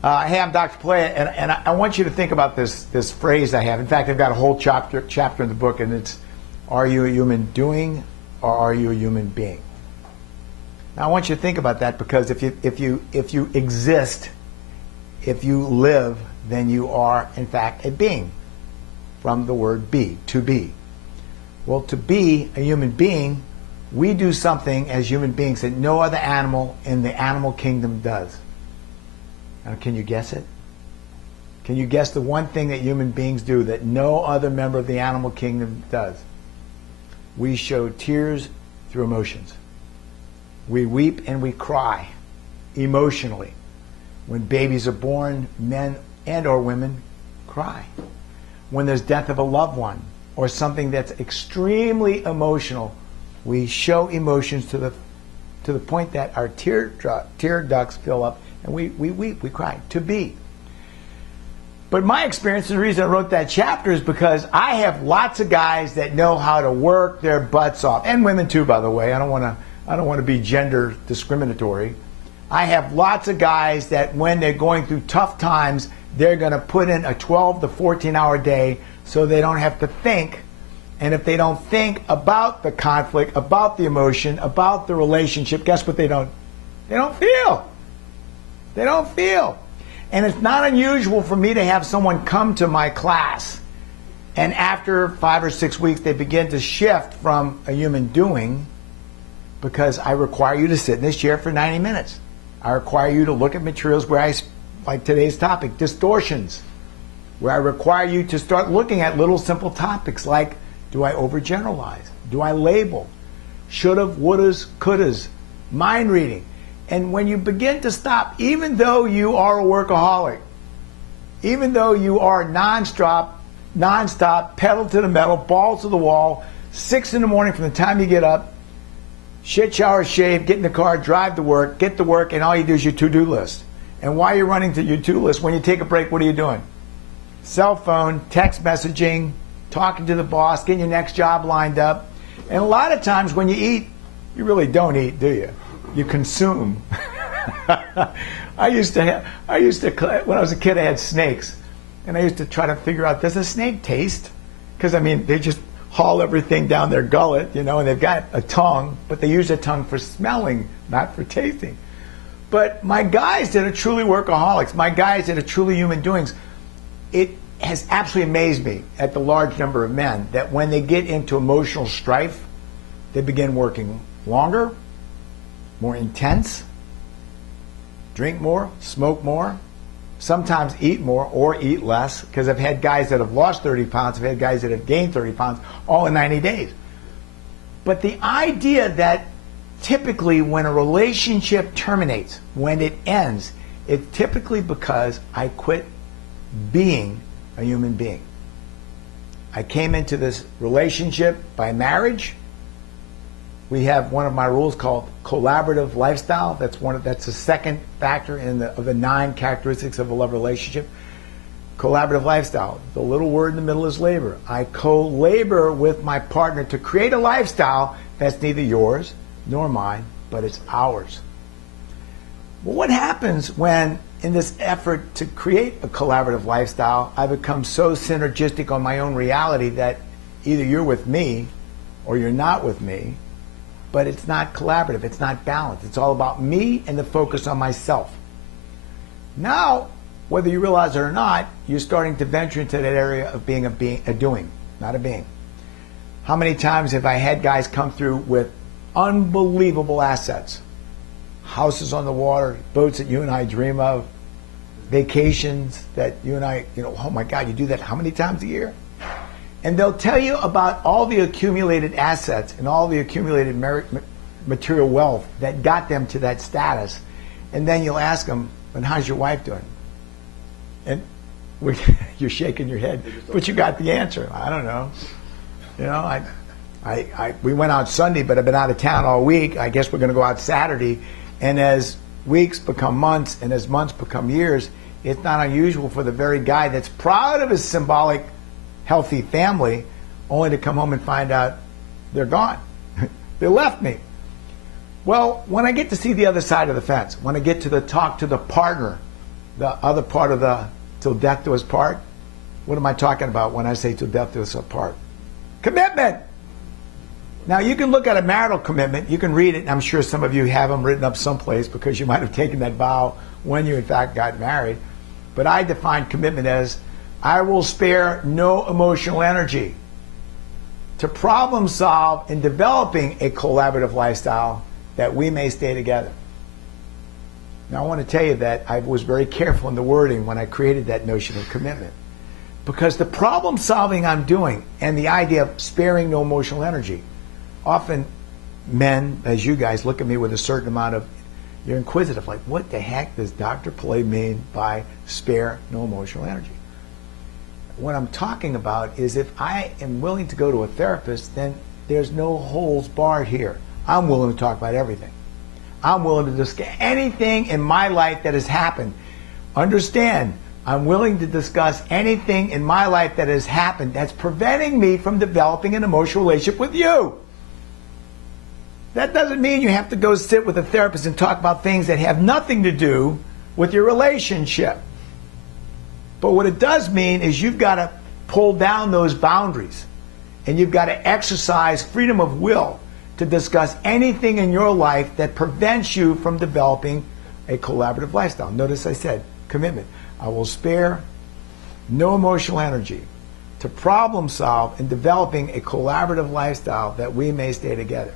Hey, I'm Dr. Pilet, and I want you to think about this phrase I have. In fact, I've got a whole chapter in the book, and it's, are you a human doing or are you a human being? Now, I want you to think about that, because if you exist, if you live, then you are, in fact, a being, from the word be, to be. Well, to be a human being, we do something as human beings that no other animal in the animal kingdom does. Now, can you guess it? Can you guess the one thing that human beings do that no other member of the animal kingdom does? We show tears through emotions. We weep and we cry emotionally. When babies are born, men and or women cry. When there's death of a loved one or something that's extremely emotional, we show emotions to the point that our tear ducts fill up and we weep, we cry, to be. But my experience, the reason I wrote that chapter is because I have lots of guys that know how to work their butts off, and women too, by the way. I don't want to be gender discriminatory. I have lots of guys that when they're going through tough times, they're going to put in a 12 to 14-hour day so they don't have to think. And if they don't think about the conflict, about the emotion, about the relationship, guess what they don't? They don't feel. They don't feel. And it's not unusual for me to have someone come to my class, and after 5 or 6 weeks, they begin to shift from a human doing, because I require you to sit in this chair for 90 minutes. I require you to look at materials where like today's topic, distortions, where I require you to start looking at little simple topics like, do I overgeneralize? Do I label? Should've, would'ves, could'ves, mind reading. And when you begin to stop, even though you are a workaholic, even though you are nonstop, pedal to the metal, balls to the wall, 6 in the morning from the time you get up, shit, shower, shave, get in the car, drive to work, get to work, and all you do is your to-do list. And while you're running to your to-do list, when you take a break, what are you doing? Cell phone, text messaging, talking to the boss, getting your next job lined up. And a lot of times when you eat, you really don't eat, do you? You consume. I used to, when I was a kid, I had snakes. And I used to try to figure out, does a snake taste? Because, I mean, they just haul everything down their gullet, you know, and they've got a tongue, but they use a tongue for smelling, not for tasting. But my guys that are truly workaholics, my guys that are truly human doings, it has absolutely amazed me at the large number of men that when they get into emotional strife, they begin working longer, more intense, drink more, smoke more, sometimes eat more or eat less, because I've had guys that have lost 30 pounds, I've had guys that have gained 30 pounds, all in 90 days. But the idea that typically when a relationship terminates, when it ends, it's typically because I quit being a human being. I came into this relationship by marriage. We have one of my rules called collaborative lifestyle. That's the second factor of the 9 characteristics of a love relationship. Collaborative lifestyle. The little word in the middle is labor. I co-labor with my partner to create a lifestyle that's neither yours nor mine, but it's ours. Well, what happens when, in this effort to create a collaborative lifestyle, I become so synergistic on my own reality that either you're with me or you're not with me, but it's not collaborative, it's not balanced. It's all about me and the focus on myself. Now, whether you realize it or not, you're starting to venture into that area of being a doing, not a being. How many times have I had guys come through with unbelievable assets? Houses on the water, boats that you and I dream of, vacations that you and I, oh my God, you do that how many times a year? And they'll tell you about all the accumulated assets and all the accumulated material wealth that got them to that status. And then you'll ask them, and how's your wife doing? And you're shaking your head, but you got the answer. I don't know. We went out Sunday, but I've been out of town all week. I guess we're going to go out Saturday. And as weeks become months and as months become years, it's not unusual for the very guy that's proud of his symbolic, healthy family only to come home and find out they're gone. They left me. Well, when I get to see the other side of the fence, when I get to talk to the partner the other part of the till death do us part? What am I talking about when I say till death do us apart? Commitment. Now, you can look at a marital commitment. You can read it. And I'm sure some of you have them written up someplace because you might have taken that vow when you, in fact, got married. But I define commitment as I will spare no emotional energy to problem solve in developing a collaborative lifestyle that we may stay together. Now, I want to tell you that I was very careful in the wording when I created that notion of commitment. Because the problem solving I'm doing and the idea of sparing no emotional energy, often men, as you guys, look at me with a certain amount of, you're inquisitive, like, what the heck does Dr. Pilet mean by spare no emotional energy? What I'm talking about is if I am willing to go to a therapist, then there's no holes barred here. I'm willing to talk about everything. I'm willing to discuss anything in my life that has happened. Understand, I'm willing to discuss anything in my life that has happened that's preventing me from developing an emotional relationship with you. That doesn't mean you have to go sit with a therapist and talk about things that have nothing to do with your relationship. But what it does mean is you've got to pull down those boundaries and you've got to exercise freedom of will to discuss anything in your life that prevents you from developing a collaborative lifestyle. Notice I said commitment. I will spare no emotional energy to problem solve in developing a collaborative lifestyle that we may stay together.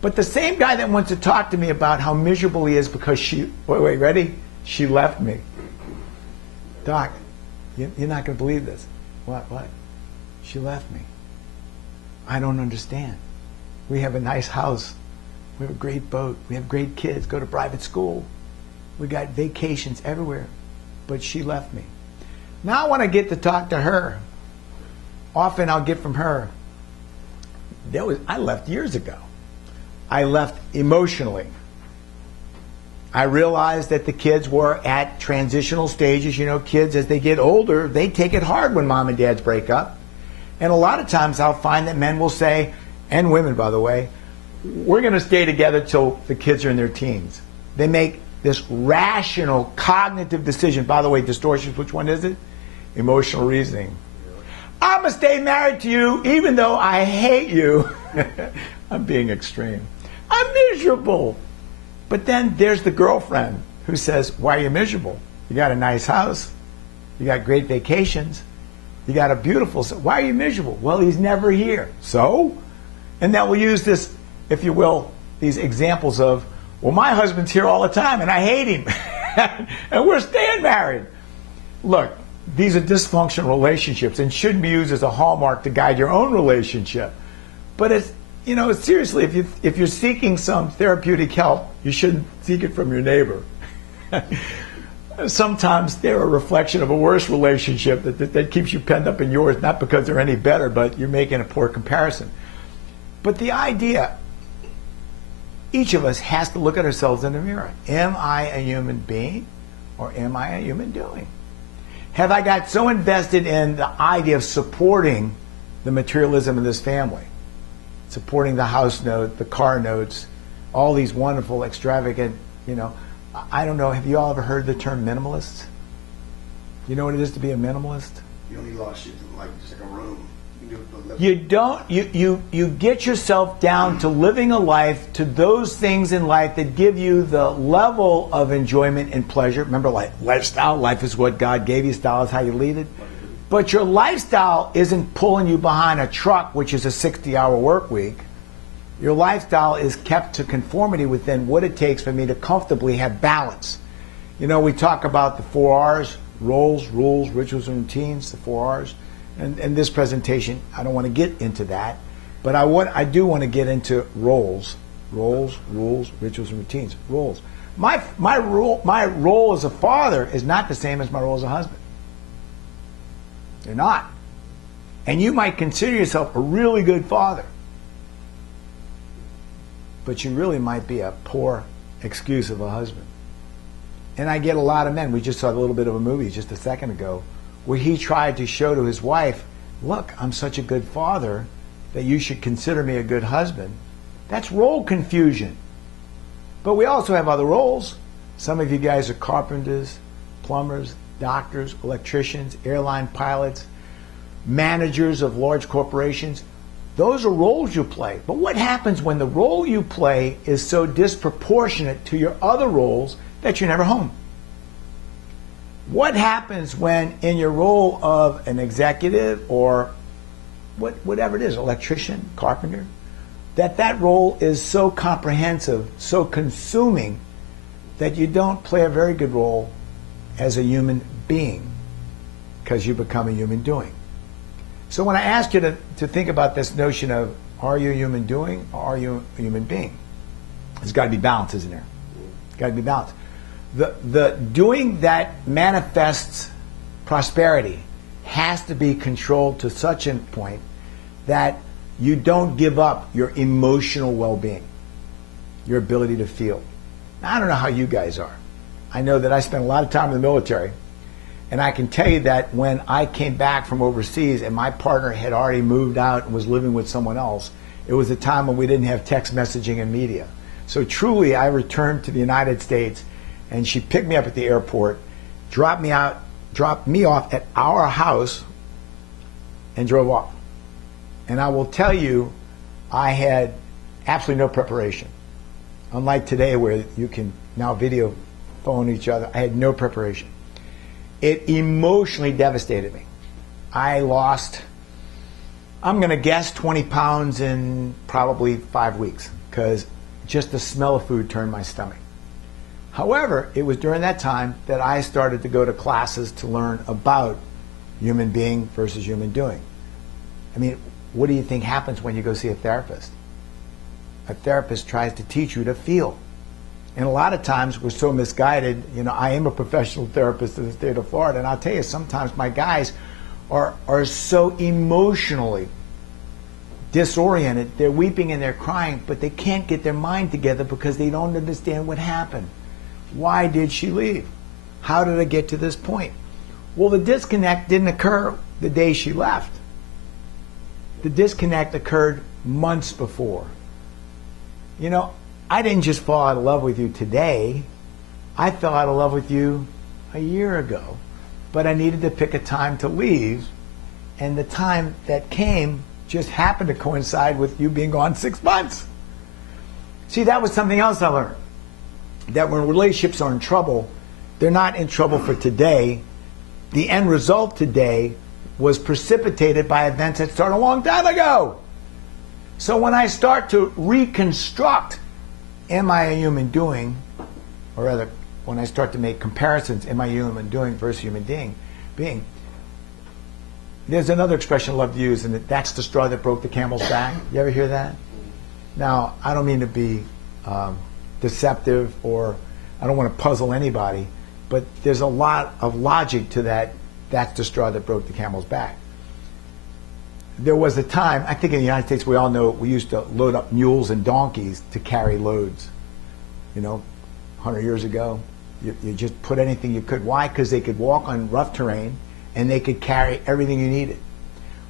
But the same guy that wants to talk to me about how miserable he is because she, wait, ready? She left me. Doc, you're not going to believe this. What? She left me. I don't understand. We have a nice house. We have a great boat. We have great kids, go to private school. We got vacations everywhere. But she left me. Now when I get to talk to her, often I'll get from her, I left years ago. I left emotionally. I realized that the kids were at transitional stages. You know, kids, as they get older, they take it hard when mom and dads break up. And a lot of times I'll find that men will say, and women, by the way, we're going to stay together till the kids are in their teens. They make this rational, cognitive decision. By the way, distortions, which one is it? Emotional reasoning. I'm going to stay married to you even though I hate you. I'm being extreme. I'm miserable. But then there's the girlfriend who says, why are you miserable? You got a nice house. You got great vacations. You got a beautiful... Why are you miserable? Well, he's never here. So? And then we'll use this, if you will, these examples of, well, my husband's here all the time and I hate him. And we're staying married. Look, these are dysfunctional relationships and shouldn't be used as a hallmark to guide your own relationship. But it's, you know, seriously, if you're seeking some therapeutic help, you shouldn't seek it from your neighbor. Sometimes they're a reflection of a worse relationship that keeps you penned up in yours, not because they're any better, but you're making a poor comparison. But the idea, each of us has to look at ourselves in the mirror. Am I a human being or am I a human doing? Have I got so invested in the idea of supporting the materialism of this family? Supporting the house note, the car notes, all these wonderful, extravagant, you know. I don't know, have you all ever heard the term minimalist? You know what it is to be a minimalist? You only lost shit like just like a room. You get yourself down to living a life, to those things in life that give you the level of enjoyment and pleasure. Remember, like lifestyle, life is what God gave you, style is how you lead it. But your lifestyle isn't pulling you behind a truck, which is a 60-hour work week. Your lifestyle is kept to conformity within what it takes for me to comfortably have balance. You know, we talk about the 4 R's, roles, rules, rituals, and routines, the 4 R's. And this presentation, I don't want to get into that, but I do want to get into roles, rules, rituals, and routines. Roles. My role as a father is not the same as my role as a husband. They're not. And you might consider yourself a really good father, but you really might be a poor excuse of a husband. And I get a lot of men. We just saw a little bit of a movie just a second ago where he tried to show to his wife, look, I'm such a good father that you should consider me a good husband. That's role confusion. But we also have other roles. Some of you guys are carpenters, plumbers, doctors, electricians, airline pilots, managers of large corporations. Those are roles you play. But what happens when the role you play is so disproportionate to your other roles that you're never home? What happens when in your role of an executive or whatever it is, electrician, carpenter, that role is so comprehensive, so consuming, that you don't play a very good role as a human being because you become a human doing. So when I ask you to think about this notion of are you a human doing or are you a human being, there's got to be balance, isn't there? Got to be balance. The doing that manifests prosperity has to be controlled to such a point that you don't give up your emotional well-being, your ability to feel. Now, I don't know how you guys are. I know that I spent a lot of time in the military, and I can tell you that when I came back from overseas and my partner had already moved out and was living with someone else, it was a time when we didn't have text messaging and media. So truly, I returned to the United States, and she picked me up at the airport, dropped me off at our house, and drove off. And I will tell you, I had absolutely no preparation. Unlike today where you can now video phone each other, I had no preparation. It emotionally devastated me. I lost, I'm going to guess, 20 pounds in probably 5 weeks because just the smell of food turned my stomach. However, it was during that time that I started to go to classes to learn about human being versus human doing. I mean, what do you think happens when you go see a therapist? A therapist tries to teach you to feel. And a lot of times we're so misguided. You know, I am a professional therapist in the state of Florida, and I'll tell you, sometimes my guys are so emotionally disoriented. They're weeping and they're crying, but they can't get their mind together because they don't understand what happened. Why did she leave? How did I get to this point? Well, the disconnect didn't occur the day she left. The disconnect occurred months before. You know, I didn't just fall out of love with you today. I fell out of love with you a year ago. But I needed to pick a time to leave. And the time that came just happened to coincide with you being gone 6 months. See, that was something else I learned. That when relationships are in trouble, they're not in trouble for today. The end result today was precipitated by events that started a long time ago. So when I start to reconstruct, am I a human doing, or rather, when I start to make comparisons, am I a human doing versus human being, there's another expression I love to use, and that's the straw that broke the camel's back. You ever hear that? Now, I don't mean to be deceptive, or I don't want to puzzle anybody, but there's a lot of logic to that. That's the straw that broke the camel's back. There was a time, I think in the United States, we all know we used to load up mules and donkeys to carry loads. You know, 100 years ago, you just put anything you could. Why? Because they could walk on rough terrain and they could carry everything you needed.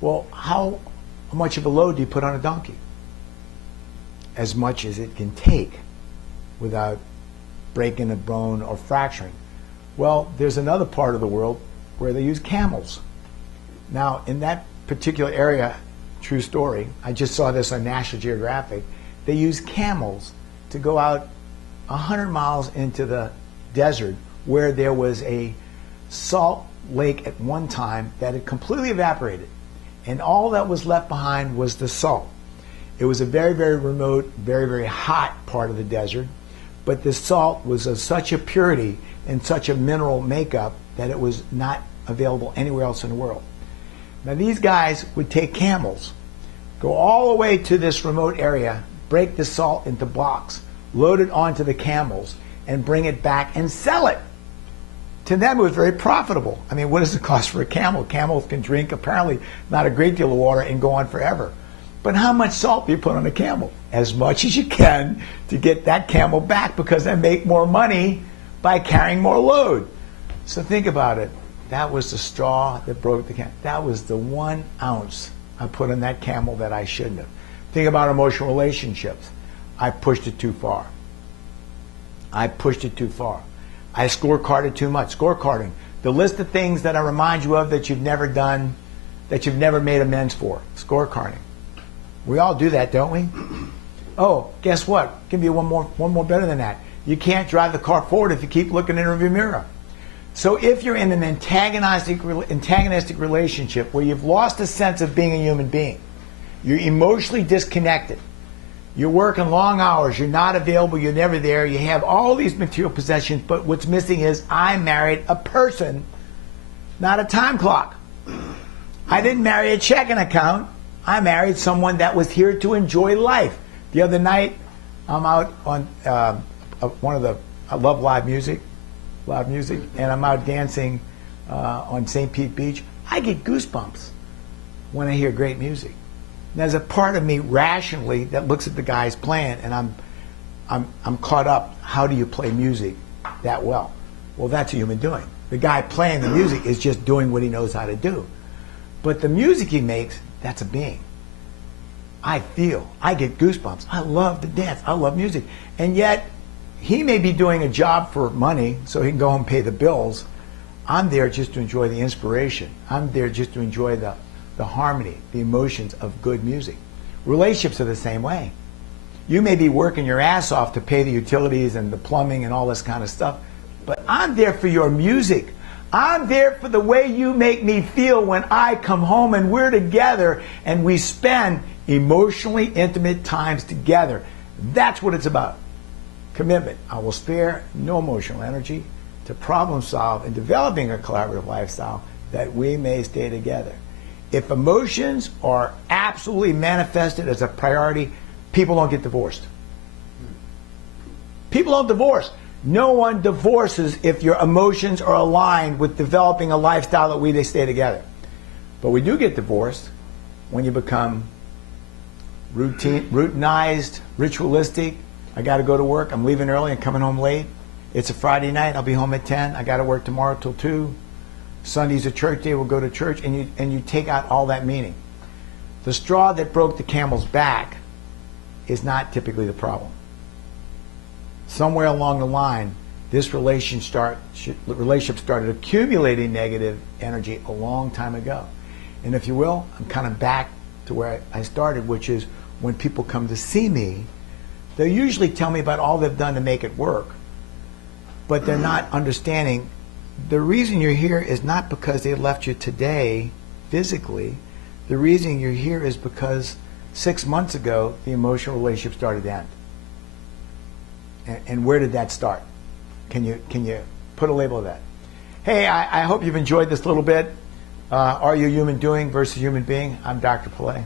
Well, how much of a load do you put on a donkey? As much as it can take without breaking a bone or fracturing. Well, there's another part of the world where they use camels. Now, in that particular area, true story, I just saw this on National Geographic, they use camels to go out 100 miles into the desert where there was a salt lake at one time that had completely evaporated. And all that was left behind was the salt. It was a very, very remote, very, very hot part of the desert, but the salt was of such a purity and such a mineral makeup that it was not available anywhere else in the world. Now these guys would take camels, go all the way to this remote area, break the salt into blocks, load it onto the camels, and bring it back and sell it. To them it was very profitable. I mean, what does it cost for a camel? Camels can drink apparently not a great deal of water and go on forever. But how much salt do you put on a camel? As much as you can to get that camel back, because they make more money by carrying more load. So think about it. That was the straw that broke the camel. That was the 1 ounce I put on that camel that I shouldn't have. Think about emotional relationships. I pushed it too far. I pushed it too far. I scorecarded too much. Scorecarding. The list of things that I remind you of that you've never done, that you've never made amends for. Scorecarding. We all do that, don't we? Oh, guess what? Give you one more better than that. You can't drive the car forward if you keep looking in the rearview mirror. So if you're in an antagonistic relationship where you've lost a sense of being a human being, you're emotionally disconnected, you're working long hours, you're not available, you're never there, you have all these material possessions, but what's missing is I married a person, not a time clock. I didn't marry a checking account. I married someone that was here to enjoy life. The other night, I'm out on I love live music, and I'm out dancing on St. Pete Beach. I get goosebumps when I hear great music. And there's a part of me rationally that looks at the guys playing, and I'm caught up. How do you play music that well? Well, that's a human doing. The guy playing the music is just doing what he knows how to do. But the music he makes, that's a being. I feel, I get goosebumps. I love to dance. I love music. And yet, he may be doing a job for money so he can go home and pay the bills. I'm there just to enjoy the inspiration. I'm there just to enjoy the harmony, the emotions of good music. Relationships are the same way. You may be working your ass off to pay the utilities and the plumbing and all this kind of stuff, but I'm there for your music. I'm there for the way you make me feel when I come home and we're together and we spend emotionally intimate times together. That's what it's about. Commitment. I will spare no emotional energy to problem solve in developing a collaborative lifestyle that we may stay together. If emotions are absolutely manifested as a priority, people don't get divorced. People don't divorce. No one divorces if your emotions are aligned with developing a lifestyle that they stay together. But we do get divorced when you become routinized, ritualistic. I got to go to work. I'm leaving early and coming home late. It's a Friday night. I'll be home at 10. I got to work tomorrow till 2. Sunday's a church day. We'll go to church, and you take out all that meaning. The straw that broke the camel's back is not typically the problem. Somewhere along the line, this relationship started accumulating negative energy a long time ago. And if you will, I'm kind of back to where I started, which is when people come to see me, they'll usually tell me about all they've done to make it work, but they're not understanding the reason you're here is not because they left you today physically. The reason you're here is because 6 months ago, the emotional relationship started to end. And where did that start? Can you put a label of that? Hey, I hope you've enjoyed this little bit. Are you human doing versus human being? I'm Dr. Pilet.